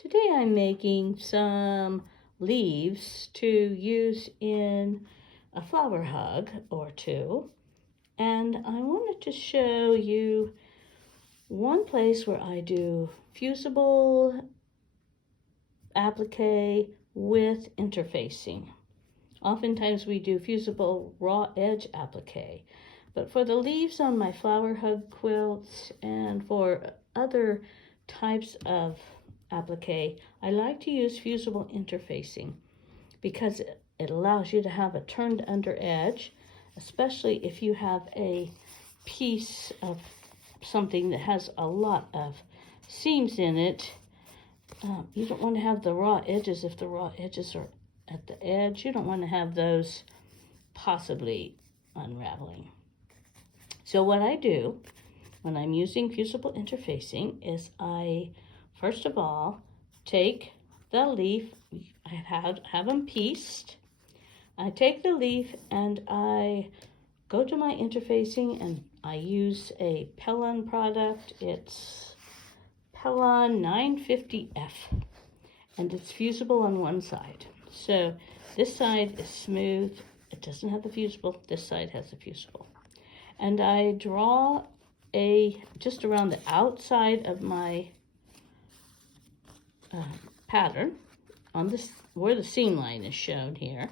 Today I'm making some leaves to use in a flower hug or two, and I wanted to show you one place where I do fusible applique with interfacing. Oftentimes we do fusible raw edge applique, but for the leaves on my flower hug quilts and for other types of applique, I like to use fusible interfacing because it allows you to have a turned under edge, especially if you have a piece of something that has a lot of seams in it. You don't want to have the raw edges. If the raw edges are at the edge, you don't want to have those possibly unraveling. So what I do when I'm using fusible interfacing is I first of all take the leaf. I have them pieced. I take the leaf and I go to my interfacing and I use a Pellon product. It's Pellon 950F and it's fusible on one side. So this side is smooth. It doesn't have the fusible. This side has the fusible. And I draw just around the outside of my pattern on this where the seam line is shown here.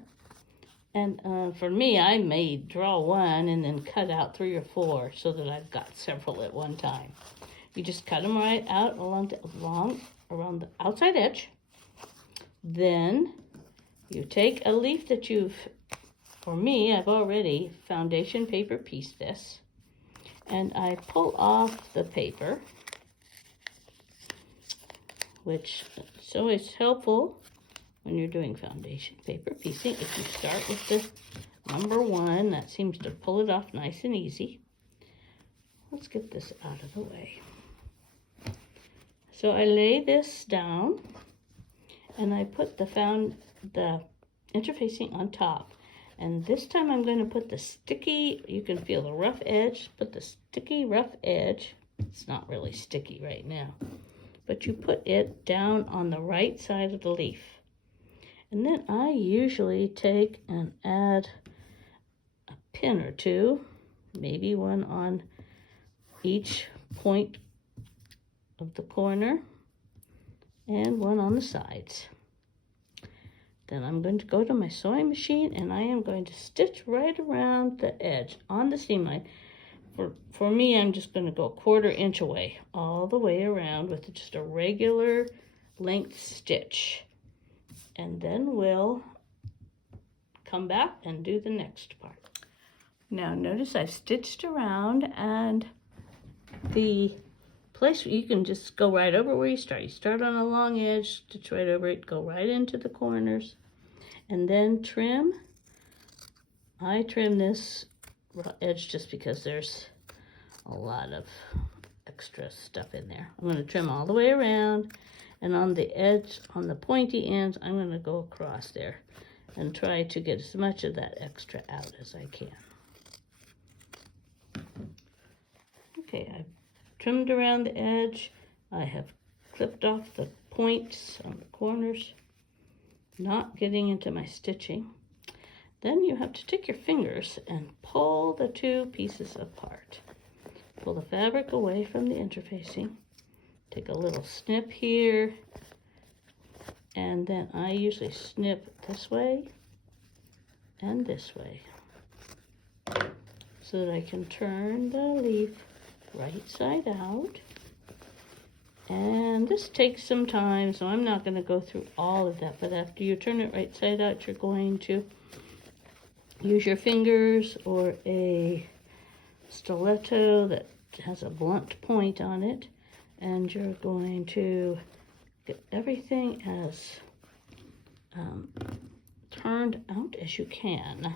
And for me, I may draw one and then cut out 3 or 4 so that I've got several at one time. You just cut them right out around the outside edge. Then you take a leaf that for me, I've already foundation paper pieced this, and I pull off the paper, which is always helpful when you're doing foundation paper piecing. If you start with the number 1, that seems to pull it off nice and easy. Let's get this out of the way. So I lay this down and I put the interfacing on top. And this time I'm going to put the sticky, you can feel the rough edge, put the sticky rough edge. It's not really sticky right now, but you put it down on the right side of the leaf. And then I usually take and add a pin or 2, maybe one on each point of the corner and one on the sides. Then I'm going to go to my sewing machine and I am going to stitch right around the edge on the seam line. For me, I'm just going to go 1/4 inch away, all the way around with just a regular length stitch. And then we'll come back and do the next part. Now notice I've stitched around, and the place you can just go right over where you start. You start on a long edge, stitch right over it, go right into the corners, and then trim. I trim this edge just because there's a lot of extra stuff in there. I'm going to trim all the way around, and on the edge, on the pointy ends, I'm going to go across there and try to get as much of that extra out as I can. Okay, I've trimmed around the edge. I have clipped off the points on the corners, not getting into my stitching. Then you have to take your fingers and pull the 2 pieces apart. Pull the fabric away from the interfacing. Take a little snip here, and then I usually snip this way and this way so that I can turn the leaf right side out. And this takes some time, so I'm not going to go through all of that, but after you turn it right side out, you're going to use your fingers or a stiletto that has a blunt point on it, and you're going to get everything as turned out as you can,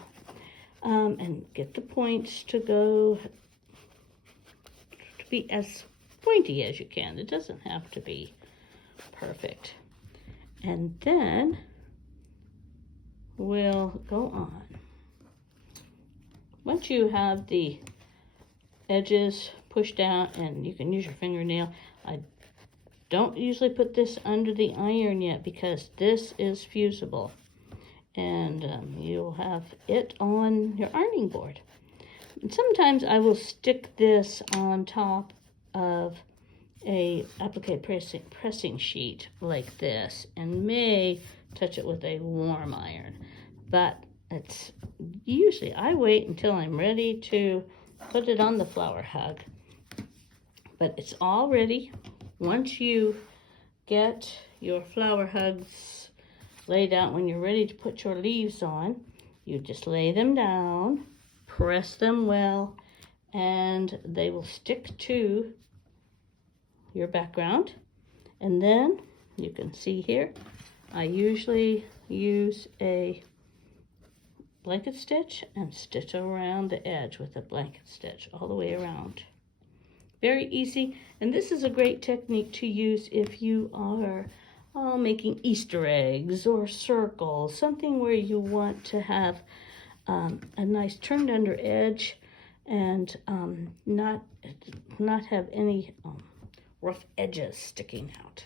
and get the points to be as pointy as you can. It doesn't have to be perfect. And then we'll go on. Once you have the edges pushed out, and you can use your fingernail, I don't usually put this under the iron yet because this is fusible. And you'll have it on your ironing board. And sometimes I will stick this on top of a applique pressing sheet like this and may touch it with a warm iron. But it's usually, I wait until I'm ready to put it on the flower hug. But it's all ready. Once you get your flower hugs laid out, when you're ready to put your leaves on, you just lay them down, press them well, and they will stick to your background. And then you can see here, I usually use a blanket stitch and stitch around the edge with a blanket stitch all the way around. Very easy, and this is a great technique to use if you are making Easter eggs or circles, something where you want to have a nice turned under edge and not have any rough edges sticking out.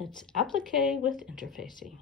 It's applique with interfacing.